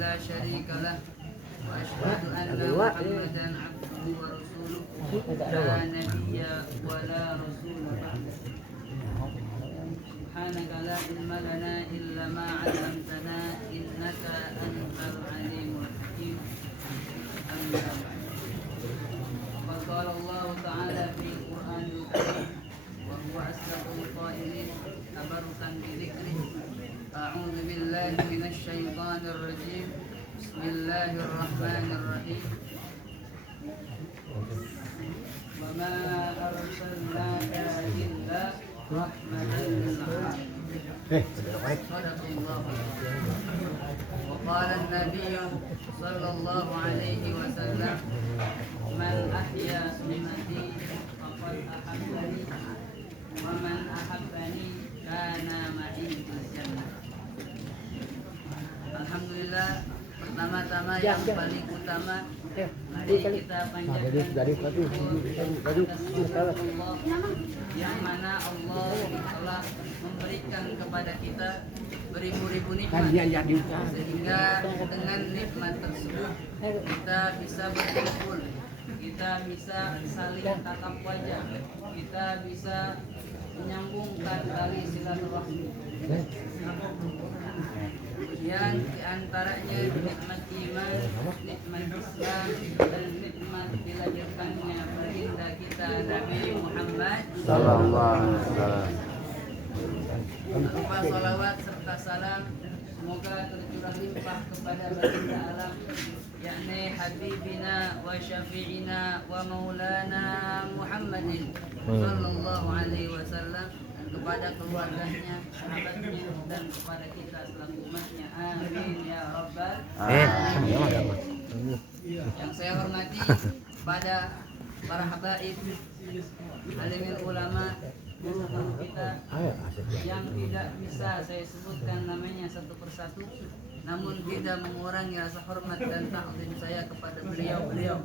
لا شريك له وأشهد أن محمدا عبده ورسوله لا نبي ولا رسول بعده سبحانك لا علم لنا إلا ما علمتنا إنك أنت العليم الحكيم أما بعد فقال الله تعالى في القرآن الكريم وهو أصدق القائلين تبركا بذكره أعوذ بالله من الشيطان الرجيم بسم الله الرحمن الرحيم وما أرسلناك إلا رحمة للعالمين صدق الله وقال النبي صلى الله عليه وسلم من أحيا سنتي فقد أحبني ومن أحبني كان معي في الجنة. Alhamdulillah, pertama-tama yang paling utama mari kita panjatkan syukur Allah yang mana Allah telah memberikan kepada kita beribu-ribu nikmat sehingga dengan nikmat tersebut kita bisa berkumpul, kita bisa saling tatap wajah, kita bisa menyambungkan tali silaturahmi. Kemudian diantaranya nikmat iman, nikmat Islam, dan nikmat dilahirkannya baginda kita Nabi Muhammad Sallallahu Alaihi Wasallam. Tanpa salawat serta salam semoga tercurah limpah kepada baginda alam, yakni Habibina wa Syafi'ina wa Maulana Muhammadin Sallallahu Alaihi Wasallam, kepada keluarganya, sahabatnya, dan kepada kita selaku umatnya. Amin ya Rabbal Alamin. Yang saya hormati pada para habaib, alimin ulama, guru-guru kita yang tidak bisa saya sebutkan namanya satu persatu, namun tidak mengurangi rasa hormat dan takzim saya kepada beliau-beliau.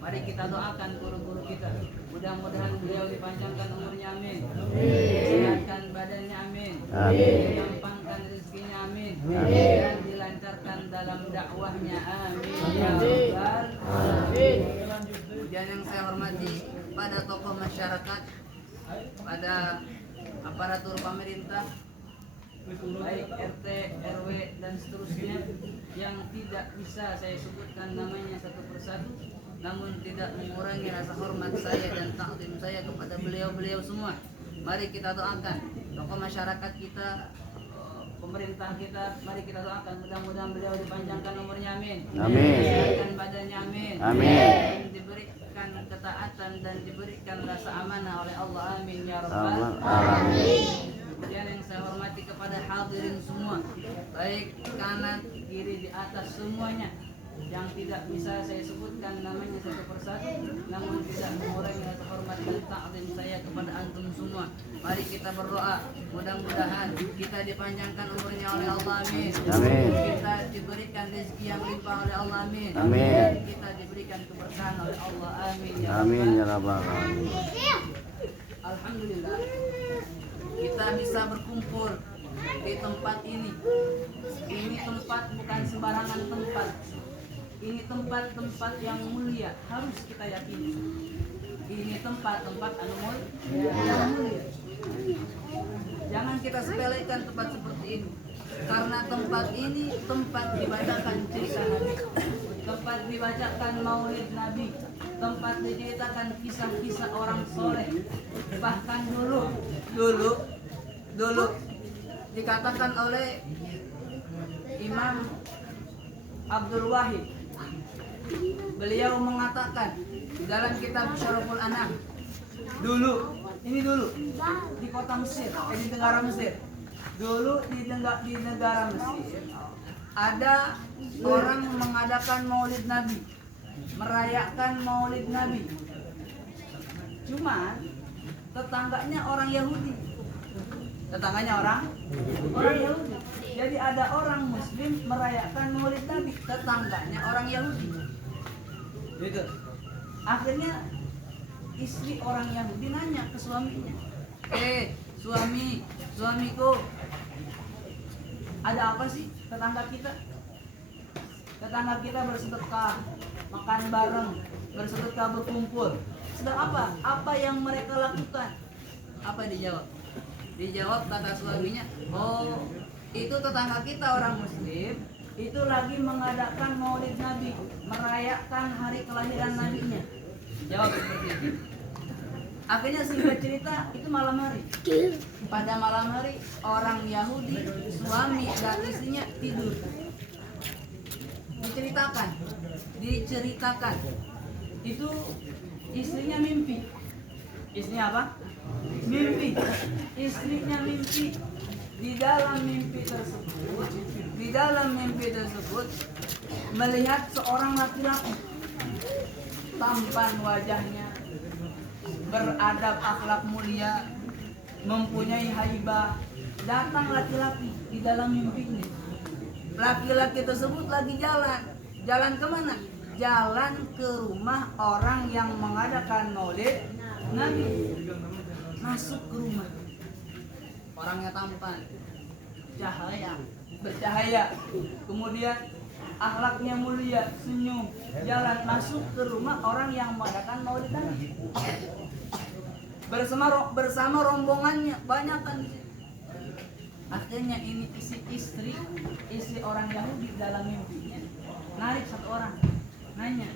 Mari kita doakan guru-guru kita, mudah-mudahan beliau dipanjangkan umurnya, amin. Disehatkan badannya, amin. Dilampangkan rezekinya, amin. Dan dilancarkan dalam dakwahnya, amin. Ya Rabbal Alamin. Kemudian yang saya hormati pada tokoh masyarakat, pada aparatur pemerintah, baik RT, RW, dan seterusnya yang tidak bisa saya sebutkan namanya satu persatu, namun tidak mengurangi rasa hormat saya dan takzim saya kepada beliau-beliau semua. Mari kita doakan tokoh masyarakat kita, pemerintah kita, mari kita doakan mudah-mudahan beliau dipanjangkan umurnya, amin. Disehatkan badannya, amin. Dan diberikan ketaatan dan diberikan rasa amanah oleh Allah, amin ya Rabbal Alamin. Kemudian yang saya hormati kepada hadirin semua, baik kanan, kiri, di atas, semuanya yang tidak bisa saya sebutkan namanya satu persatu, namun tidak mengurangi rasa hormat dan takzim saya kepada antum semua. Mari kita berdoa, mudah-mudahan kita dipanjangkan umurnya oleh Allah, amin. Kita diberikan rezeki yang limpah oleh Allah, amin. Dan kita diberikan keberkahan oleh Allah, amin ya Rabbal Alamin. Alhamdulillah, kita bisa berkumpul di tempat ini. Ini tempat bukan sembarangan tempat. Ini tempat-tempat yang mulia, harus kita yakini. Ini tempat-tempat yang mulia. Jangan kita sepelekan tempat seperti ini, karena tempat ini tempat dibacakan cerita Nabi, tempat dibacakan maulid Nabi, tempat diceritakan kisah-kisah orang soleh. Bahkan dulu dikatakan oleh Imam Abdul Wahid, beliau mengatakan dalam kitab Syaraful Anam, dulu di kota Mesir, di negara Mesir, dulu di negara Mesir ada orang mengadakan maulid Nabi, merayakan maulid Nabi. Cuman tetangganya orang Yahudi. Jadi ada orang Muslim merayakan maulid Nabi, tetangganya orang Yahudi. Gitu. Akhirnya istri orang Yahudi nanya ke suaminya, suamiku, ada apa sih tetangga kita? tetangga kita bersedekah, makan bareng, bersedekah, berkumpul. Sedang apa? Apa yang mereka lakukan? Apa dijawab? Dijawab kata suaminya, oh itu tetangga kita orang muslim, itu lagi mengadakan maulid Nabi, merayakan hari kelahiran Nabinya. Jawab seperti itu. Akhirnya singkat cerita, itu malam hari. Pada malam hari orang Yahudi, suami dan istrinya tidur. Diceritakan. Itu istrinya mimpi. Istrinya apa? Mimpi. Istrinya mimpi. Di dalam mimpi tersebut melihat seorang laki-laki, tampan wajahnya, beradab, akhlak mulia, mempunyai haibah. Datang laki-laki di dalam mimpinya. Laki-laki tersebut lagi jalan kemana? Jalan ke rumah orang yang mengadakan maulid Nabi. Masuk ke rumah, orangnya tampan, bercahaya, kemudian akhlaknya mulia, senyum, jalan masuk ke rumah orang yang mengadakan maulid Nabi bersama rombongannya, banyak kan. Akhirnya ini istri orang Yahudi dalam mimpinya narik satu orang, nanya,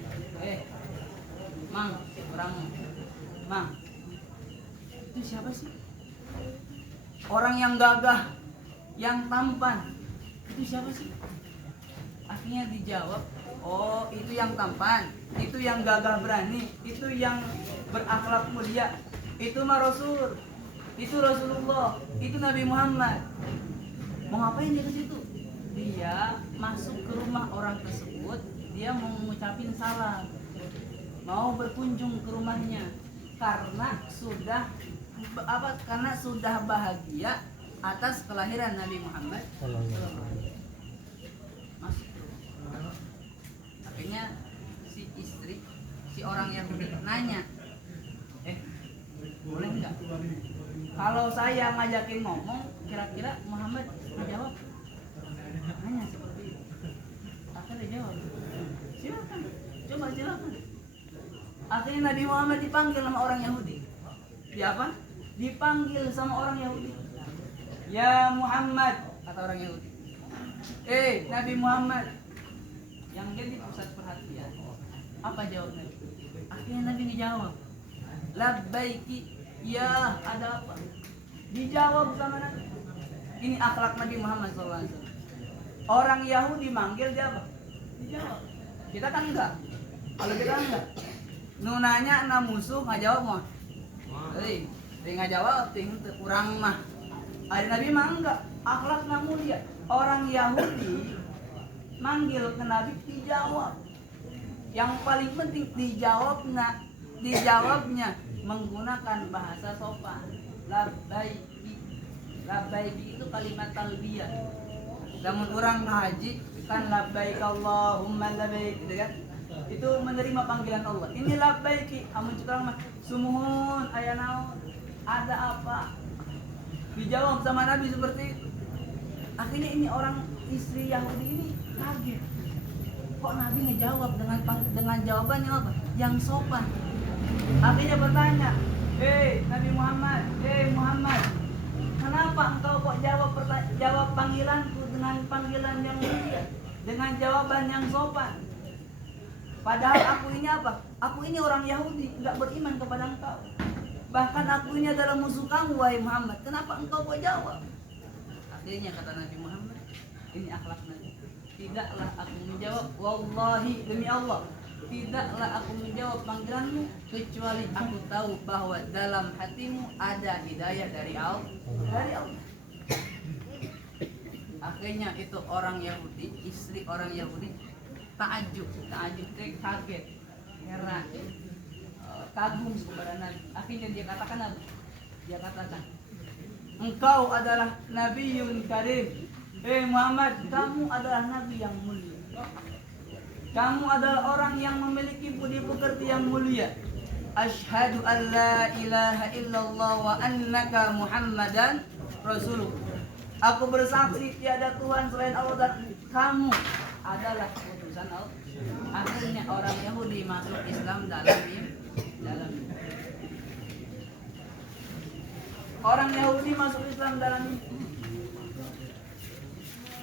Mang, itu siapa sih? Orang yang gagah, yang tampan, itu siapa sih? Akhirnya dijawab, oh itu yang tampan, itu yang gagah berani, itu yang berakhlak mulia, itu mah Rasul, itu Rasulullah, itu Nabi Muhammad. Mau ngapain dia ke situ? Dia masuk ke rumah orang tersebut, dia mau mengucapin salam, mau berkunjung ke rumahnya karena sudah bahagia atas kelahiran Nabi Muhammad. Masuk. Akhirnya si orang yang nanya, boleh nggak? Kalau saya ngajakin ngomong, kira-kira Muhammad menjawab? Nanya seperti itu. Akhirnya jawab, silakan, coba silakan. Akhirnya Nabi Muhammad dipanggil sama orang Yahudi. Siapa? Dipanggil sama orang Yahudi. Ya Muhammad, kata orang Yahudi. Nabi Muhammad, yang jadi pusat perhatian. Apa jawabnya? Akhirnya Nabi dijawab, labbaiki, ya ada apa? Dijawab sama Nabi. Ini akhlak Nabi Muhammad SAW. Orang Yahudi manggil dia apa? Dijawab. Kita kan enggak. Kalau kita enggak, nunanya na musuh nggak jawab mah. Nggak jawab, kurang mah. Ada Nabi mah enggak. Akhlaknya mulia. Orang Yahudi manggil ke Nabi dijawab. Yang paling penting dijawabnya menggunakan bahasa sopan. Labbaiki itu kalimat talbiyah. Namun orang haji kan labbaik Allahumma labbaik, gitu kan? Itu menerima panggilan Allah. Ini labbaiki, amun curang mah sumuhun aya naon? Ada apa? Dijawab sama Nabi seperti itu. Akhirnya ini orang istri Yahudi ini kaget. Kok Nabi ngejawab dengan jawabannya apa? Yang sopan. Akhirnya bertanya, Nabi Muhammad, Muhammad, kenapa engkau kok jawab panggilanku dengan panggilan yang mulia, dengan jawaban yang sopan? Padahal aku ini apa? Aku ini orang Yahudi, enggak beriman kepada engkau. Bahkan aku ini adalah musuh kamu, wahai Muhammad. Kenapa engkau kok jawab? Akhirnya kata Nabi Muhammad, ini akhlak Nabi. Tidaklah aku menjawab, wallahi demi Allah, tidaklah aku menjawab panggilanmu kecuali aku tahu bahwa dalam hatimu ada hidayah dari Allah. Akhirnya itu orang Yahudi, istri orang Yahudi takjub kaget, heran, kagum kepada Nabi. Akhirnya dia katakan apa? Dia katakan, engkau adalah Nabiyyun Karim. Muhammad, kamu adalah Nabi yang mulia. Kamu adalah orang yang memiliki budi pekerti yang mulia. Asyhadu an la ilaha illallah wa annaka Muhammadan Rasulullah. Aku bersaksi tiada Tuhan selain Allah dan kamu adalah keputusan Allah. Akhirnya orang Yahudi masuk Islam dalam orang Yahudi masuk Islam dalam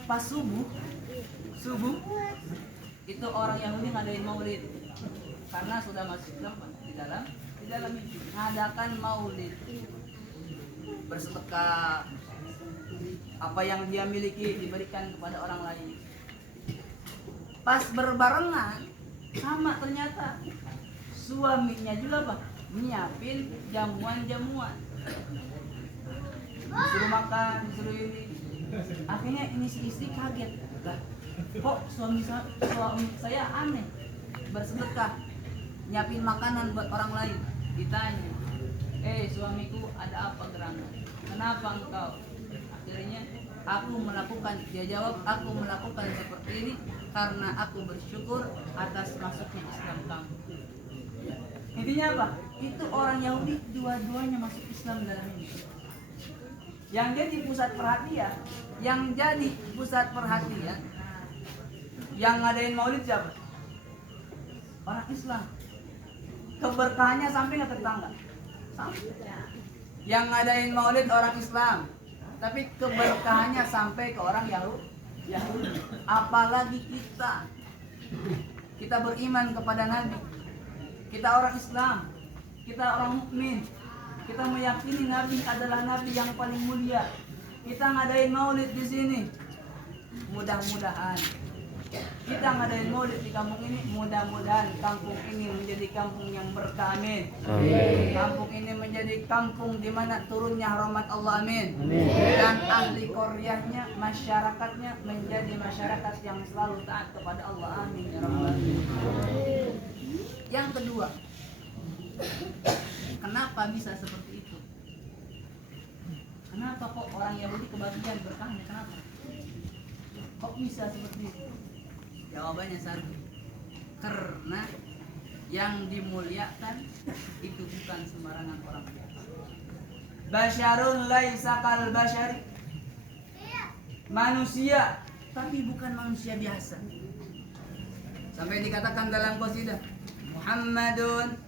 pas subuh itu orang Yahudi ngadain maulid karena sudah masuk Islam di dalam itu ngadakan maulid, bersedekah, apa yang dia miliki diberikan kepada orang lain. Pas berbarengan sama ternyata suaminya juga Pak nyiapin jamuan-jamuan, disuruh makan, disuruh ini. Akhirnya ini si istri kaget, lah kok suami saya aneh bersedekah nyiapin makanan buat orang lain. Ditanya, suamiku ada apa gerangan, kenapa engkau? Akhirnya aku melakukan, dia jawab, aku melakukan seperti ini karena aku bersyukur atas masuknya Islam kamu. Intinya apa? Itu orang Yahudi dua-duanya masuk Islam dalam ini. Yang jadi pusat perhatian, yang ngadain maulid siapa? Orang Islam. Keberkahannya sampai nggak ke tetangga? Sampai. Yang ngadain maulid orang Islam, tapi keberkahannya sampai ke orang Yahudi. Apalagi kita beriman kepada Nabi, kita orang Islam, kita orang mukmin, kita meyakini Nabi adalah Nabi yang paling mulia. Kita ngadain maulid di sini, mudah-mudahan kita ngadain maulid di kampung ini, mudah-mudahan kampung ini menjadi kampung yang berkah, amin. Kampung ini menjadi kampung di mana turunnya rahmat Allah, amin. Dan ahli qaryahnya, masyarakatnya menjadi masyarakat yang selalu taat kepada Allah, amin ya rabbal alamin. Yang kedua, kenapa bisa seperti itu? Kenapa kok orang Yahudi kebagian berkahnya? Kenapa? Kok bisa seperti itu? Jawabannya satu, karena yang dimuliakan itu bukan sembarangan orang biasa. Basyarun laisa kal basyari, manusia tapi bukan manusia biasa. Sampai dikatakan dalam qasidah, Muhammadun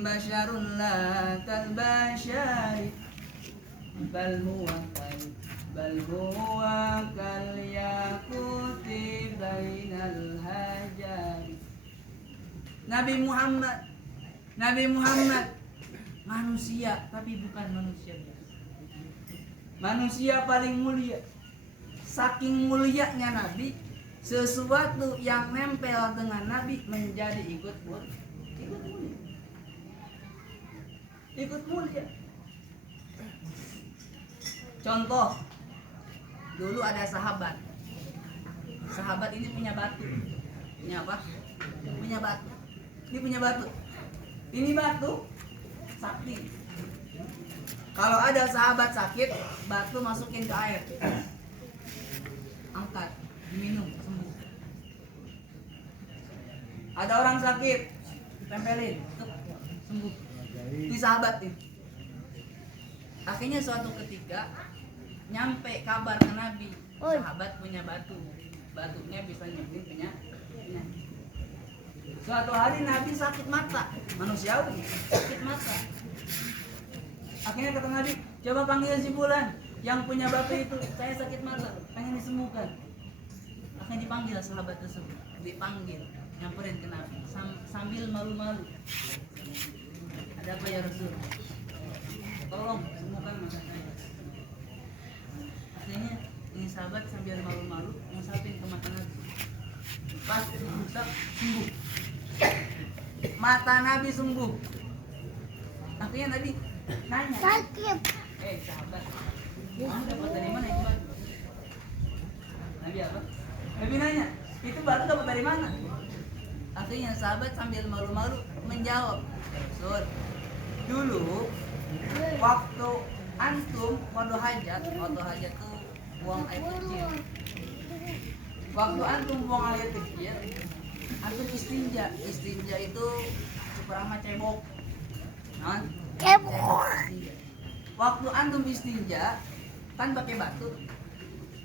basyarun la kal basyari bal huwa kal yaquti bainal hajari. Nabi Muhammad manusia tapi bukan manusia biasa. Manusia paling mulia. Saking mulianya Nabi, sesuatu yang nempel dengan Nabi menjadi ikut mulia. Contoh, dulu ada sahabat ini punya batu. Punya apa? Punya batu. Ini batu sakti. Kalau ada sahabat sakit, batu masukin ke air, angkat, diminum, sembuh. Ada orang sakit, tempelin, sembuh. Ini sahabat ini. Akhirnya suatu ketika nyampe kabar ke Nabi, sahabat punya batunya bisa nyembuhin penyakit. Suatu hari Nabi sakit mata, manusiawi, sakit mata. Akhirnya kata Nabi, coba panggil si Fulan yang punya batu itu, saya sakit mata, pengen disembuhkan. Akhirnya dipanggil sahabat tersebut, nyamperin ke Nabi sambil malu-malu. Ada apa ya Rasul? Tolong sembuhkan mata saya. Akhirnya ini sahabat sambil malu-malu ngusapin ke mata Nabi. Pas diusap sembuh. Mata Nabi sembuh. Akhirnya Nabi nanya, sakit. Sahabat, kamu dapat dari mana itu batu? Nabi apa? Nabi nanya, itu batu dapat dari mana? Akhirnya sahabat sambil malu-malu menjawab, Rasul, dulu waktu antum waktu hajat tuh buang air kecil. Waktu antum buang air kecil, antum istinja itu seperama cebok. Nah, cebok. Waktu antum istinja kan pakai batu,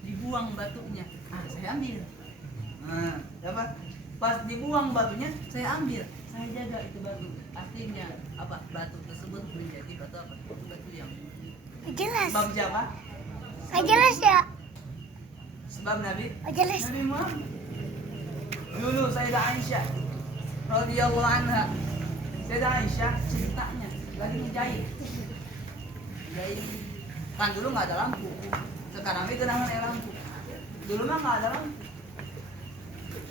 dibuang dibuang batunya, saya ambil. Apa? Pas dibuang batunya, saya ambil. Saya jaga itu batu. Artinya apa? Batu tersebut menjadi batu apa? Batu yang Jelas. sebab siapa? Jelas ya. Sebab Nabi. Jelas. Nabi Muhammad. Dulu Sayyidah Aisyah radhiyallahu anha. Sayyidah Aisyah ceritanya lagi menjahit. Jadi kan dulu nggak ada lampu. Sekarang ini gerangan ada lampu. Dulu mah nggak ada lampu.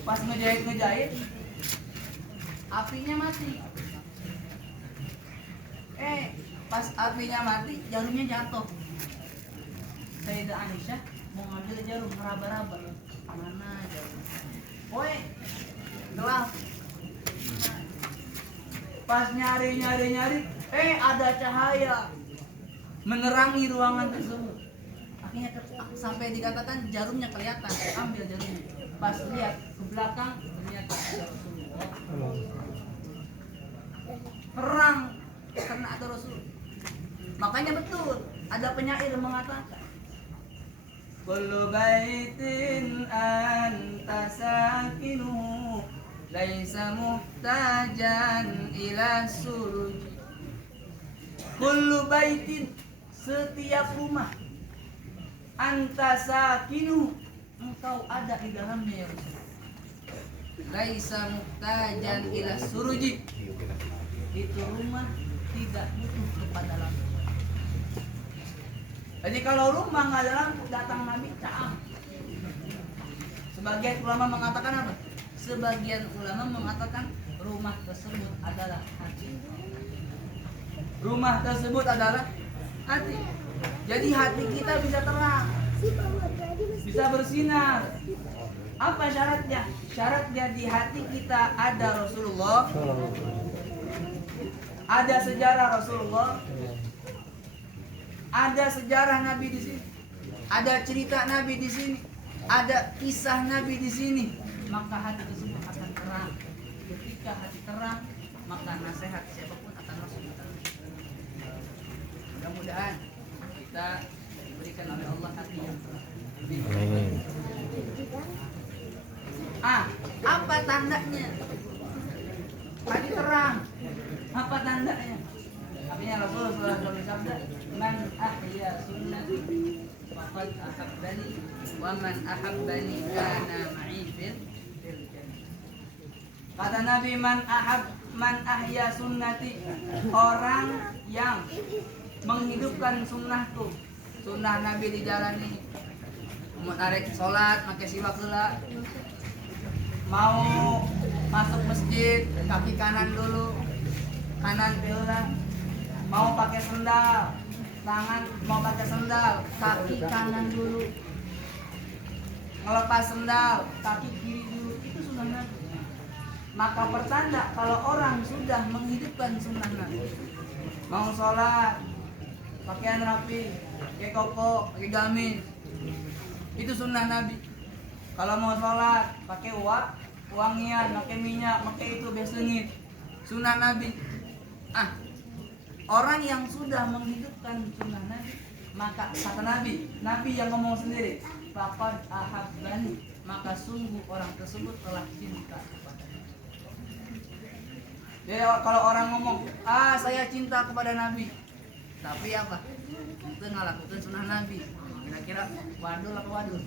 Pas ngejahit, apinya mati. Pas apinya mati, jarumnya jatuh. Sayyidah Aisyah mau ngambil jarum, meraba-raba. Mana jarum? Woi, gelap. Pas nyari, ada cahaya menerangi ruangan tersebut. Akhirnya sampai dikatakan jarumnya kelihatan, ambil jarumnya. Pas lihat ke belakang ternyata ada Rasulullah. Terang karena ada Rasul. Makanya betul ada penyair mengatakan, kullu baitin anta sakinuhu laisa muhtajan ila suruj. Kullu baitin, setiap rumah, anta sakinuhu, engkau ada di dalamnya ya Rasul. Laisa muhtajan ila suruji, itu rumah tidak butuh kepada lampu. Jadi kalau rumah nggak ada lampu, datang Nabi caam. Sebagian ulama mengatakan apa? Sebagian ulama mengatakan rumah tersebut adalah hati. Rumah tersebut adalah hati. Jadi hati kita bisa terang, bisa bersinar. Apa syaratnya? Syaratnya di hati kita ada Rasulullah, ada sejarah Rasulullah, ada sejarah Nabi di sini, ada cerita Nabi di sini, ada kisah Nabi di sini, maka hati tersebut akan terang. Ketika hati terang, maka nasihat siapapun akan masuk ke dalam. Mudah-mudahan kita diberikan oleh Allah hati yang terang. Apa tandanya? Hati terang. Apa tandanya? Artinya Rasulullah SAW bersabda, man ahya sunnati faqad ahabbani wa man ahabbani kana ma'i fil jannah. Kata Nabi, man ahya sunnati, orang yang menghidupkan sunnahku, sunnah Nabi dijalani. Mau narik sholat, pakai siwak heula. Mau masuk masjid, kaki kanan dulu, kanan heula. Mau pakai sendal, tangan mau pakai sendal, kaki kanan dulu. Ngelepas sendal, kaki kiri dulu. Itu sunnah Nabi. Maka pertanda kalau orang sudah menghidupkan sunnah Nabi, mau sholat, pakaian rapi, pakai koko, pakai gamis, itu sunnah Nabi. Kalau mau sholat, pakai wangian, pakai minyak, pakai itu besengit, sunnah Nabi. Orang yang sudah menghidupkan sunnah Nabi, maka kata Nabi yang ngomong sendiri, faqad ahabbani, maka sungguh orang tersebut telah cinta kepada-Nya. Jadi kalau orang ngomong, saya cinta kepada Nabi, tapi apa? Itu ngelakukan sunnah Nabi, kira-kira wadul apa wadul?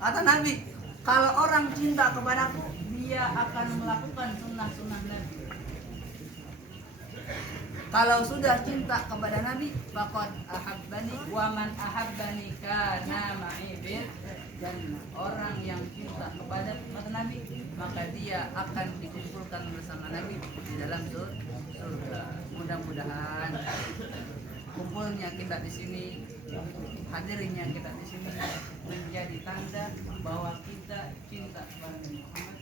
Kata Nabi, kalau orang cinta kepadaku, dia akan melakukan sunnah-sunnah Nabi. Kalau sudah cinta kepada Nabi, faqad ahabbani wa man ahabbani kana ma'i fil jannah. Orang yang cinta kepada Nabi, maka dia akan dikumpulkan bersama Nabi di dalam surga. Mudah-mudahan kumpulnya kita di sini, hadirnya kita di sini menjadi tanda bahwa kita cinta kepada Nabi Muhammad,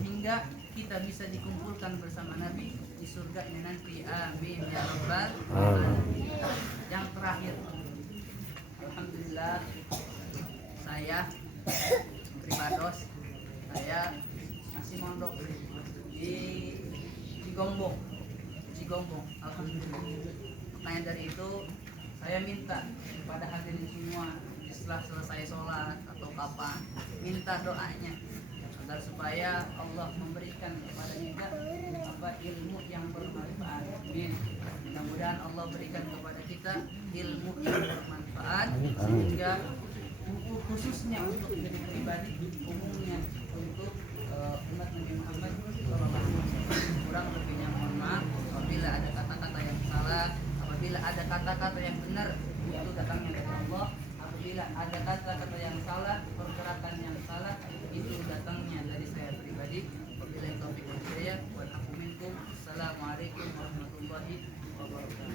sehingga kita bisa dikumpulkan bersama Nabi di surganya nanti. Amin ya rabbal alamin. Yang terakhir, alhamdulillah, saya privados, saya masih mondok di Cigombong. Alhamdulillah. Makanya dari itu saya minta kepada hadirin kalian semua setelah selesai sholat atau kapan, minta doanya agar supaya Allah memberikan kepada kita ilmu yang bermanfaat. Amin. Mudah-mudahan Allah berikan kepada kita ilmu yang bermanfaat sehingga khususnya untuk diri pribadi, umumnya untuk umat Nabi Muhammad SAW. Kurang lebihnya mohon maaf apabila ada kata-kata yang salah, apabila ada kata-kata yang benar itu datangnya dari Allah, apabila ada kata-kata yang salah, pergerakan yang salah itu datangnya dari saya pribadi. Wabillahi taufiq wal hidayah wal afu minkum. Assalamualaikum warahmatullahi wabarakatuh.